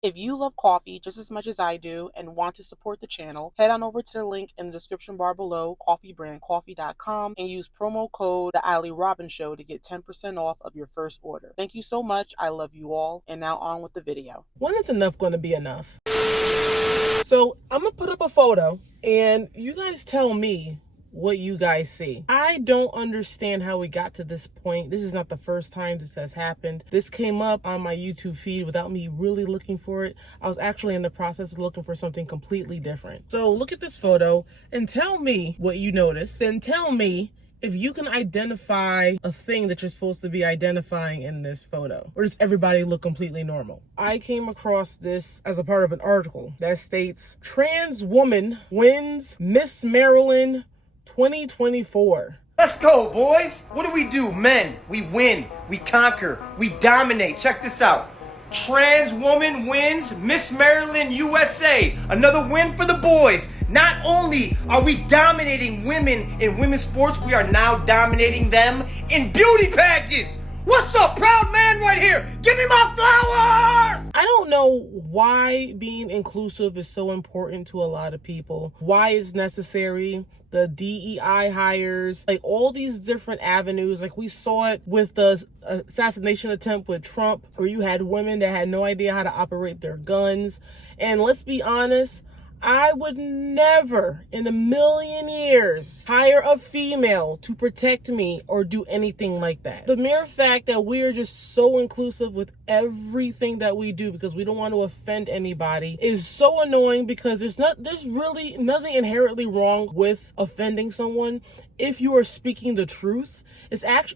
If you love coffee just as much as I do and want to support the channel, head on over to the link in the description bar below, coffeebrandcoffee.com, and use promo code The Ali Robbins Show to get 10% off of your first order. Thank you so much. I love you all. And now on with the video. When is enough going to be enough? So I'm going to put up a photo and you guys tell me what you guys see. I don't understand how we got to this point. This is not the first time this has happened. This came up on my YouTube feed without me really looking for it. I was actually in the process of looking for something completely different. So look at this photo and tell me what you noticed. Then tell me if you can identify a thing that you're supposed to be identifying in this photo, or does everybody look completely normal? I came across this as a part of an article that states, trans woman wins Miss Maryland 2024. Let's go, boys. What do? Men, we win, we conquer, we dominate. Check this out. Trans woman wins Miss Maryland USA. Another win for the boys. Not only are we dominating women in women's sports, we are now dominating them in beauty pageants. What's up, proud man right here? Give me my flowers! I don't know why being inclusive is so important to a lot of people, why it's necessary. The DEI hires, like all these different avenues. Like we saw it with the assassination attempt with Trump, where you had women that had no idea how to operate their guns. And let's be honest, I would never in a million years hire a female to protect me or do anything like that. The mere fact that we are just so inclusive with everything that we do because we don't want to offend anybody is so annoying, because there's really nothing inherently wrong with offending someone if you are speaking the truth.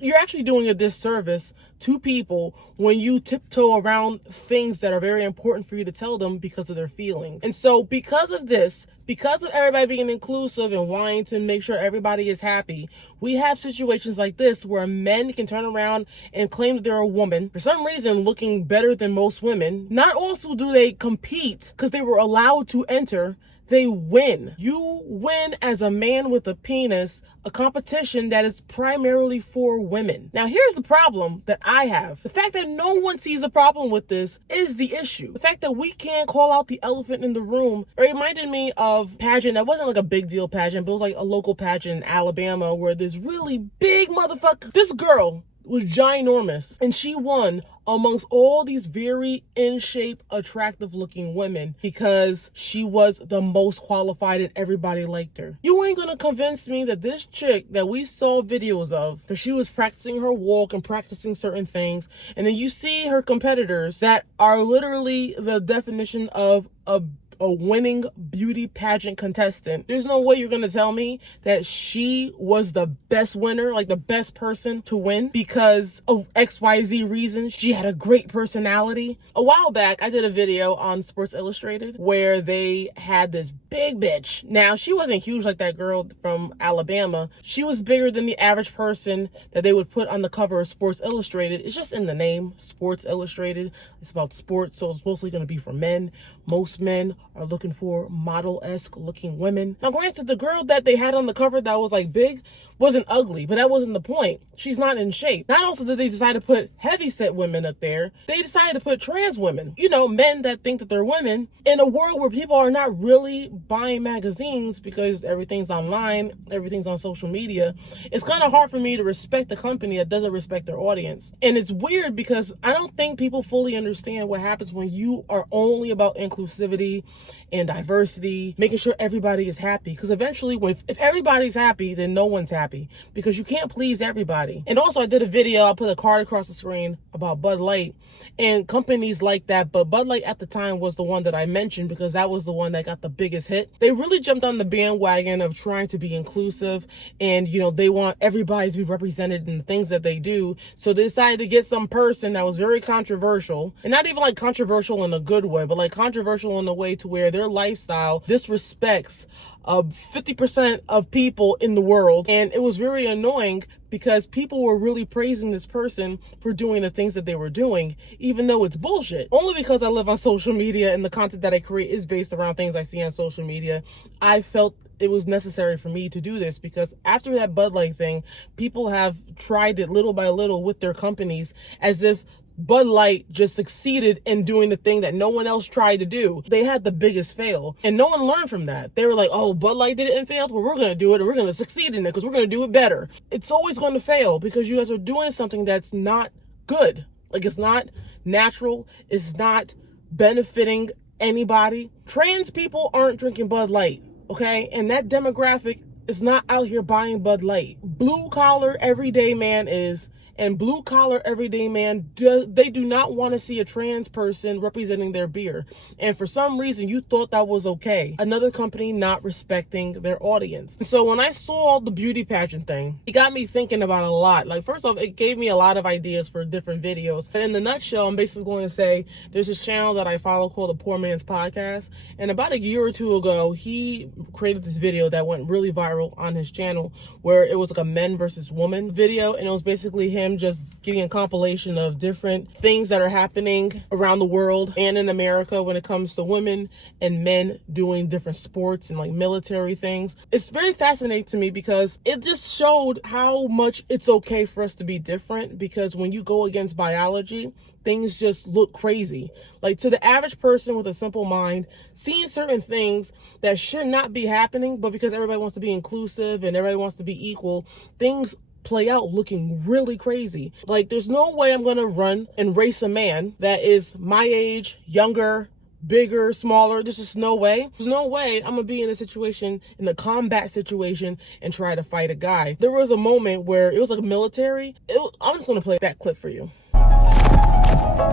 You're actually doing a disservice to people when you tiptoe around things that are very important for you to tell them because of their feelings. And so because of this, because of everybody being inclusive and wanting to make sure everybody is happy, we have situations like this where men can turn around and claim that they're a woman, for some reason looking better than most women. Not also do they compete because they were allowed to enter, they win. You win as a man with a penis, a competition that is primarily for women. Now, here's the problem that I have. The fact that no one sees a problem with this is the issue. The fact that we can't call out the elephant in the room. It reminded me of a pageant that wasn't like a big deal pageant, but it was like a local pageant in Alabama where this really big motherfucker, this girl was ginormous, and she won amongst all these very in shape, attractive looking women because she was the most qualified and everybody liked her. You ain't gonna convince me that this chick that we saw videos of, that she was practicing her walk and practicing certain things, and then you see her competitors that are literally the definition of a winning beauty pageant contestant. There's no way you're gonna tell me that she was the best winner, like the best person to win because of XYZ reasons. She had a great personality. A while back, I did a video on Sports Illustrated where they had this big bitch. Now, she wasn't huge like that girl from Alabama. She was bigger than the average person that they would put on the cover of Sports Illustrated. It's just in the name, Sports Illustrated. It's about sports, so it's mostly gonna be for men. Most men are looking for model-esque looking women. Now, granted, the girl that they had on the cover that was like big wasn't ugly, but that wasn't the point. She's not in shape. Not also did they decide to put heavy-set women up there, they decided to put trans women. You know, men that think that they're women. In a world where people are not really buying magazines because everything's online, everything's on social media, it's kind of hard for me to respect a company that doesn't respect their audience. And it's weird because I don't think people fully understand what happens when you are only about inclusivity and diversity, making sure everybody is happy. Because eventually, if everybody's happy, then no one's happy, because you can't please everybody. And also, I did a video, I put a card across the screen about Bud Light and companies like that, but Bud Light at the time was the one that I mentioned because that was the one that got the biggest hit. They really jumped on the bandwagon of trying to be inclusive, and you know, they want everybody to be represented in the things that they do. So they decided to get some person that was very controversial, and not even like controversial in a good way, but like controversial in a way to where their lifestyle disrespects 50% of people in the world. And it was very annoying because people were really praising this person for doing the things that they were doing, even though it's bullshit. Only because I live on social media and the content that I create is based around things I see on social media, I felt it was necessary for me to do this, because after that Bud Light thing, people have tried it little by little with their companies as if Bud Light just succeeded in doing the thing that no one else tried to do. They had the biggest fail, and no one learned from that. They were like, oh, Bud Light did it and failed? Well, we're going to do it, and we're going to succeed in it because we're going to do it better. It's always going to fail because you guys are doing something that's not good. Like, it's not natural. It's not benefiting anybody. Trans people aren't drinking Bud Light, okay? And that demographic is not out here buying Bud Light. Blue collar everyday man is, and blue collar everyday man, they do not want to see a trans person representing their beer. And for some reason, you thought that was okay. Another company not respecting their audience. And so when I saw the beauty pageant thing, it got me thinking about a lot. Like, first off, it gave me a lot of ideas for different videos. And in the nutshell, I'm basically going to say there's this channel that I follow called The Poor Man's Podcast. And about a year or two ago, he created this video that went really viral on his channel where it was like a men versus woman video. And it was basically him just getting a compilation of different things that are happening around the world and in America when it comes to women and men doing different sports and like military things. It's very fascinating to me because it just showed how much it's okay for us to be different, because when you go against biology, things just look crazy. Like, to the average person with a simple mind, seeing certain things that should not be happening, but because everybody wants to be inclusive and everybody wants to be equal, things play out looking really crazy. Like, there's no way I'm gonna run and race a man that is my age, younger, bigger, smaller. There's just no way. There's no way I'm gonna be in a situation, in a combat situation, and try to fight a guy. There was a moment where it was like military. I'm just gonna play that clip for you.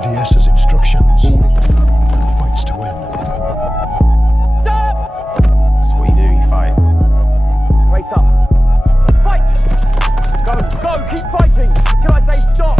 VS's instructions and fights to win. Stop! That's what you do, you fight. Race up. Fight! Go, keep fighting till I say stop.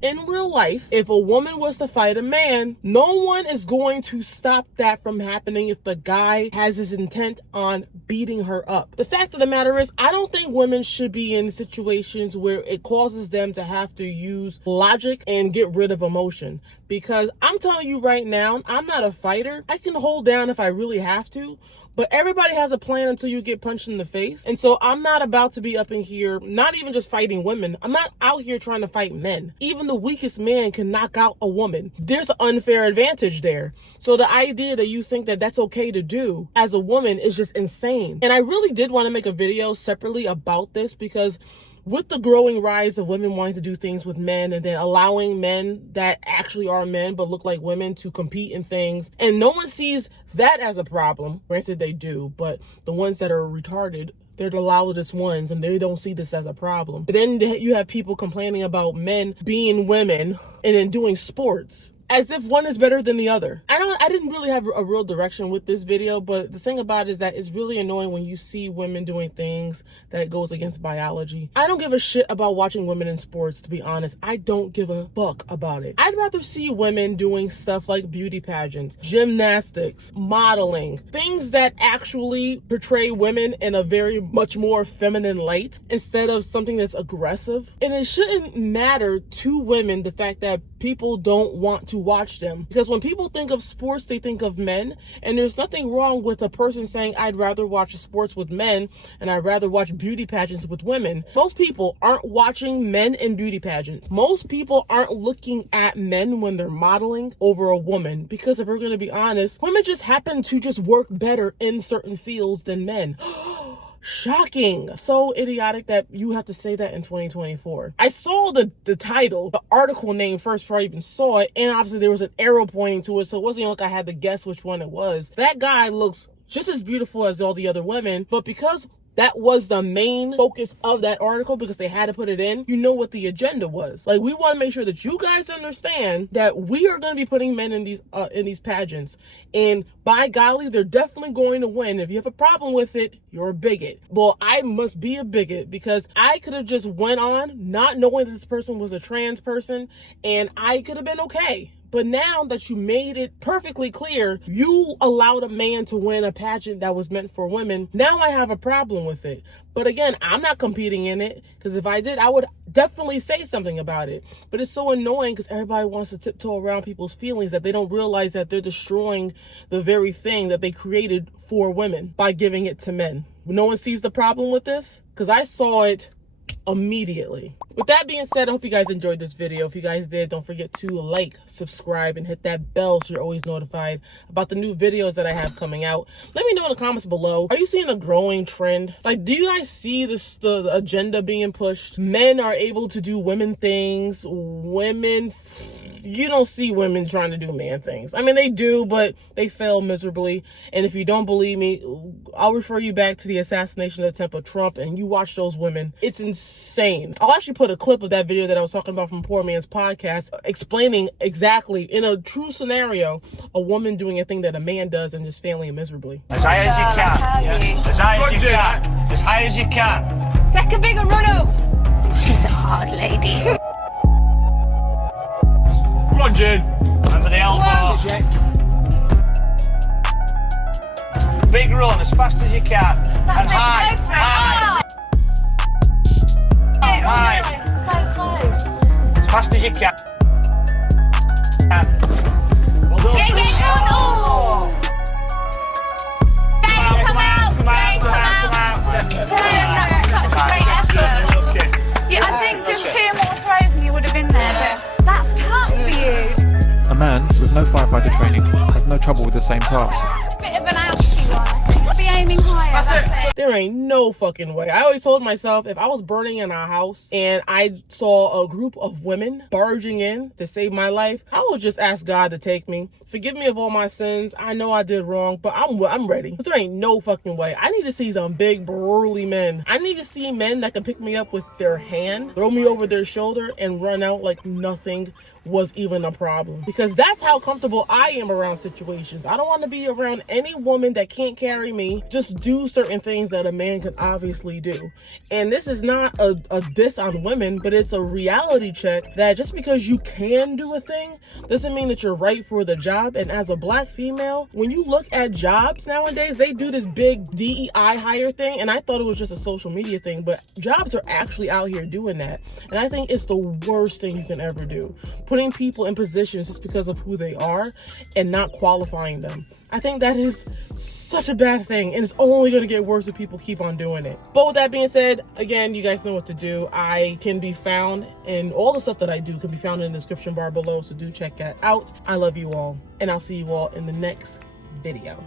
In real life, if a woman was to fight a man, no one is going to stop that from happening if the guy has his intent on beating her up. The fact of the matter is, I don't think women should be in situations where it causes them to have to use logic and get rid of emotion. Because I'm telling you right now, I'm not a fighter. I can hold down if I really have to. But everybody has a plan until you get punched in the face. And so I'm not about to be up in here, not even just fighting women. I'm not out here trying to fight men. Even the weakest man can knock out a woman. There's an unfair advantage there. So the idea that you think that that's okay to do as a woman is just insane. And I really did want to make a video separately about this, because with the growing rise of women wanting to do things with men and then allowing men that actually are men but look like women to compete in things, and no one sees that as a problem. Granted, they do, but the ones that are retarded, they're the loudest ones, and they don't see this as a problem. But then you have people complaining about men being women and then doing sports as if one is better than the other. I didn't really have a real direction with this video, but the thing about it is that it's really annoying when you see women doing things that goes against biology. I don't give a shit about watching women in sports, to be honest. I don't give a fuck about it. I'd rather see women doing stuff like beauty pageants, gymnastics, modeling, things that actually portray women in a very much more feminine light instead of something that's aggressive. And it shouldn't matter to women the fact that people don't want to watch them, because when people think of sports, they think of men, and there's nothing wrong with a person saying, I'd rather watch sports with men and I'd rather watch beauty pageants with women. Most people aren't watching men in beauty pageants. Most people aren't looking at men when they're modeling over a woman, because if we're going to be honest, women just happen to just work better in certain fields than men. Shocking. So idiotic that you have to say that in 2024. I saw the title, the article name first before I even saw it, and obviously there was an arrow pointing to it, so it wasn't like I had to guess which one it was. That guy looks just as beautiful as all the other women, but because that was the main focus of that article, because they had to put it in, you know what the agenda was. Like, we want to make sure that you guys understand that we are going to be putting men in these pageants, and by golly, they're definitely going to win. If you have a problem with it, you're a bigot. Well, I must be a bigot, because I could have just went on not knowing that this person was a trans person, and I could have been okay. But now that you made it perfectly clear, you allowed a man to win a pageant that was meant for women. Now I have a problem with it. But again, I'm not competing in it, because if I did, I would definitely say something about it. But it's so annoying because everybody wants to tiptoe around people's feelings that they don't realize that they're destroying the very thing that they created for women by giving it to men. No one sees the problem with this, because I saw it immediately. With that being said, I hope you guys enjoyed this video. If you guys did, don't forget to like, subscribe, and hit that bell so you're always notified about the new videos that I have coming out. Let me know in the comments below, are you seeing a growing trend? Like, do you guys see this, the agenda being pushed? Men are able to do women things. Women, you don't see women trying to do man things. I mean, they do, but they fail miserably. And if you don't believe me, I'll refer you back to the assassination attempt of Trump, and you watch those women. It's insane. I'll actually put a clip of that video that I was talking about from Poor Man's Podcast, explaining exactly, in a true scenario, a woman doing a thing that a man does and just failing miserably. As high as you can. Yeah. As high as you can. As high as you can. Take a bigger run up. She's a hard lady. Come on, Jane. Remember the elbow. Big run as fast as you can. And high. High. High. So close. As fast as you can. Well done. Yeah. Oh. Come out. That's such a great effort. Yeah, I think just 2 more throws and you would have been there. But that's tough for you. A man with no firefighter training has no trouble with the same task. Bit of an ouchie one. Be aiming higher. That's it. There ain't no fucking way. I always told myself, if I was burning in a house and I saw a group of women barging in to save my life, I would just ask God to take me. Forgive me of all my sins. I know I did wrong, but I'm ready. There ain't no fucking way. I need to see some big, burly men. I need to see men that can pick me up with their hand, throw me over their shoulder, and run out like nothing was even a problem. Because that's how comfortable I am around situations. I don't want to be around any woman that can't carry me, just do certain things that a man can obviously do. And this is not a diss on women, but it's a reality check that just because you can do a thing doesn't mean that you're right for the job. And as a black female, when you look at jobs nowadays, they do this big DEI hire thing, and I thought it was just a social media thing, but jobs are actually out here doing that. And I think it's the worst thing you can ever do, putting people in positions just because of who they are and not qualifying them. I think that is such a bad thing, and it's only going to get worse if people keep on doing it. But with that being said, again, you guys know what to do. I can be found, and all the stuff that I do can be found in the description bar below, so do check that out. I love you all, and I'll see you all in the next video.